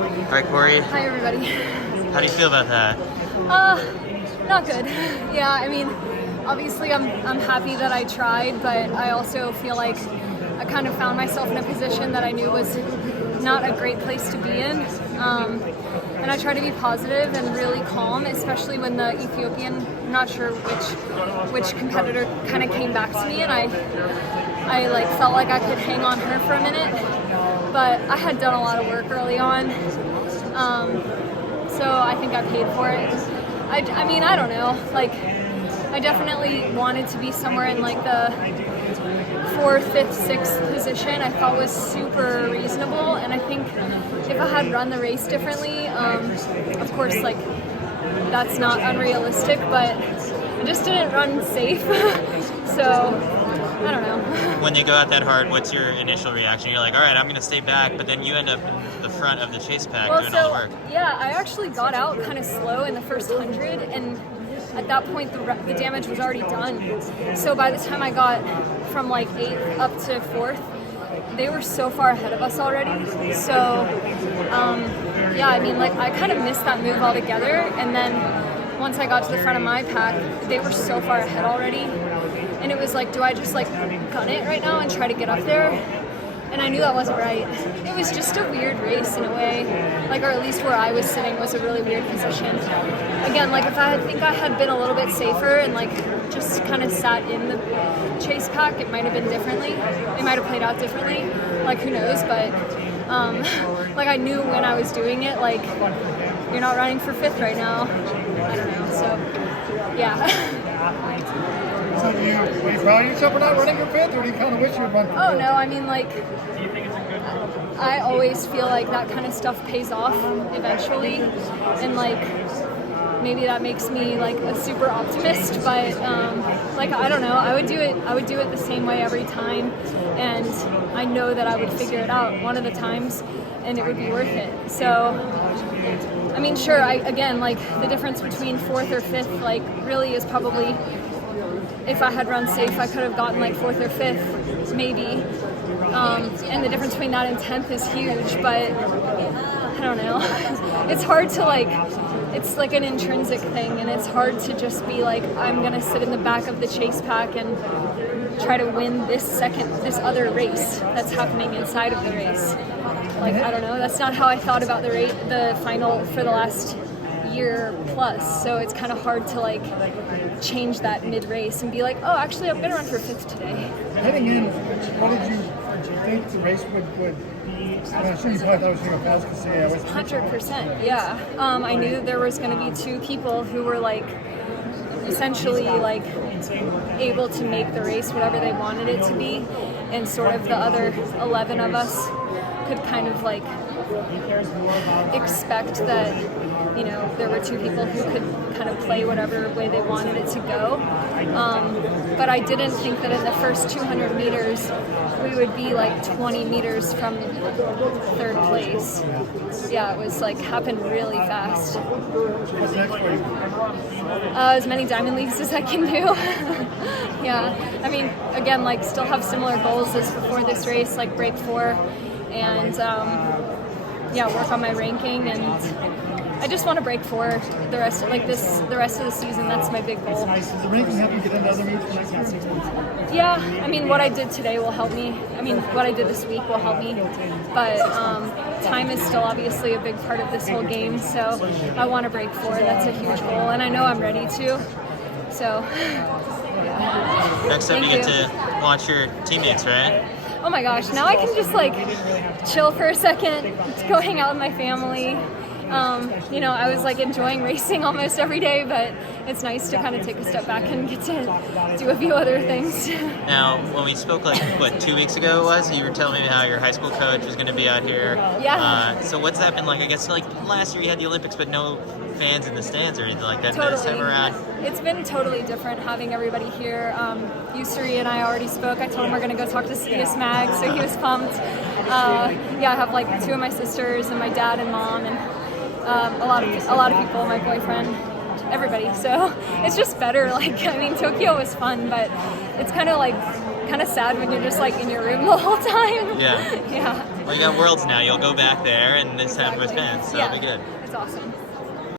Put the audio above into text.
All right, Cory. Hi, everybody. How do you feel about that? Not good. Yeah, I mean, obviously I'm happy that I tried, but I also feel like I kind of found myself in a position that I knew was not a great place to be in. And I try to be positive and really calm, especially when the Ethiopian, I'm not sure which competitor kind of came back to me, and I like felt like I could hang on her for a minute, but I had done a lot of work early on, so I think I paid for it. I mean, I don't know, like, I definitely wanted to be somewhere in like the 4th, 5th, 6th position. I thought was super reasonable, and I think if I had run the race differently, of course, like, that's not unrealistic, but I just didn't run safe, so I don't know. When you go out that hard, what's your initial reaction? You're like, all right, I'm going to stay back, but then you end up in the front of the chase pack doing all the work. Yeah, I actually got out kind of slow in the first 100, and at that point the damage was already done. So by the time I got from like 8th up to 4th, they were so far ahead of us already. So yeah, I mean, like, I kind of missed that move altogether, and then once I got to the front of my pack, they were so far ahead already. And it was like, do I just like gun it right now and try to get up there? And I knew that wasn't right. It was just a weird race in a way, like, or at least where I was sitting was a really weird position. Again, like, if I had been a little bit safer and like just kind of sat in the chase pack, it might have been differently. It might have played out differently. Like, who knows? But like, I knew when I was doing it, like, you're not running for 5th right now. I don't know. So yeah. So are you proud of yourself for not running for 5th, or do you kind of wish you would run for 5th? Oh, no, I mean, like, I always feel like that kind of stuff pays off eventually, and, like, maybe that makes me, like, a super optimist, but, like, I don't know, I would do it the same way every time, and I know that I would figure it out one of the times, and it would be worth it. So, I mean, sure, again, like, the difference between 4th or 5th, like, really is probably, if I had run safe, I could have gotten like 4th or 5th, maybe. And the difference between that and 10th is huge, but I don't know. It's hard to, like, it's like an intrinsic thing, and it's hard to just be like, I'm gonna sit in the back of the chase pack and try to win this other race that's happening inside of the race. Like, I don't know, that's not how I thought about the final for the last year plus, so it's kind of hard to like change that mid-race and be like, oh, actually I'm gonna run for 5th today. Heading in, what did you think the race would be? I'm sure you probably thought it was going to go fast to say I was 100%, yeah. I knew there was going to be 2 people who were like essentially like able to make the race whatever they wanted it to be, and sort of the other 11 of us could kind of like expect that, you know, there were 2 people who could kind of play whatever way they wanted it to go. But I didn't think that in the first 200 meters we would be like 20 meters from 3rd place. Yeah, it was like happened really fast. What's next for you? As many diamond leagues as I can do. Yeah, I mean, again, like, still have similar goals as before this race, like break 4 and yeah, work on my ranking, and I just want to break 4 the rest of the season. That's my big goal. Does the ranking help you get into other meets for the next 6 months? Yeah, I mean, what I did today will help me. I mean, what I did this week will help me. But time is still obviously a big part of this whole game, so I want to break 4. That's a huge goal, and I know I'm ready to. So, yeah. Next time you get to watch your teammates, right? Oh my gosh, now I can just like chill for a second, go hang out with my family. You know, I was like enjoying racing almost every day, but it's nice to kind of take a step back and get to do a few other things. Now, when we spoke like, what, 2 weeks ago it was, you were telling me how your high school coach was going to be out here. Yeah. So what's that been like? I guess like last year you had the Olympics, but no fans in the stands or anything like that. Totally. This time around. It's been totally different having everybody here. Yusuri and I already spoke. I told him we're going to go talk to CITIUS MAG, so he was pumped. Yeah, I have like 2 of my sisters and my dad and mom, and a lot of people, my boyfriend, everybody. So it's just better. Like, I mean, Tokyo was fun, but it's kind of kind of sad when you're just like in your room the whole time. Yeah. Yeah. Well, you got Worlds now. You'll go back there and this time with fans, so Yeah. that'll be good. It's awesome.